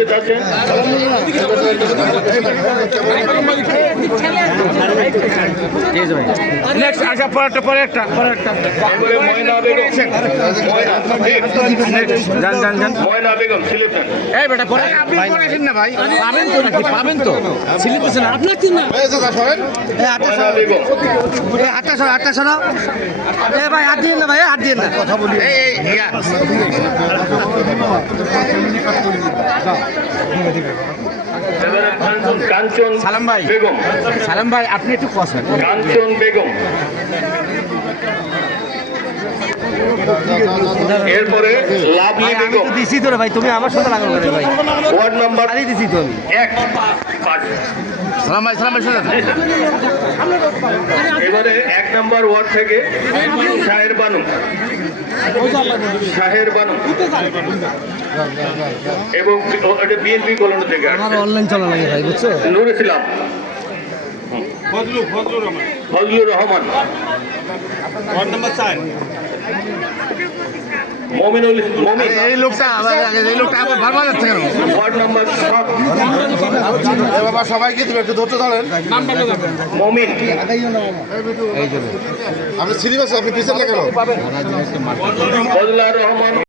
বলতে চাচ্ছেন? নেক্সট আচ্ছা পরে একটা এরপরে ময়না বেগম। যান যান যান ময়না বেগম স্লিপ নেন। এই বেটা পরে আপনি পড়েছেন না ভাই পাবেন তো নাকি পাবেন তো সিলিতেছেন আপনার কি না ময়না বেগম। আটটা সরা ভাই হাত দিন না ভাই হাত দিন না কথা বলি এবারে কাঞ্চন সালাম ভাই বেগম। সালাম ভাই আপনি একটু কষেন কাঞ্চন বেগম। এরপরে লাভলি বেগম। দিছি তো রে ভাই তুমি আমার সাথে লাগানো করে ভাই ওয়ার্ড নাম্বার আরে দিছি তো আমি 1। সালাম ভাই শুনে এবারে 1 নম্বর ওয়ার্ড থেকে শাহের বানু। শাহের বানু এবং এটা বিএনপি কলোনি থেকে আমার অনলাইন চলা লাগে ভাই বুঝছো নূর ইসলাম, ফজলুর রহমান, মমিনুল মমিন। এই লোকটা আবার ভালো যাচ্ছে কেন ওয়ার্ড নাম্বার 7 বাবা সবাইকে তুমি একটু ধরতে ধরেন মমিন। আপনি সিলেবাস আপনি পিছনে কেন ফজলার রহমান।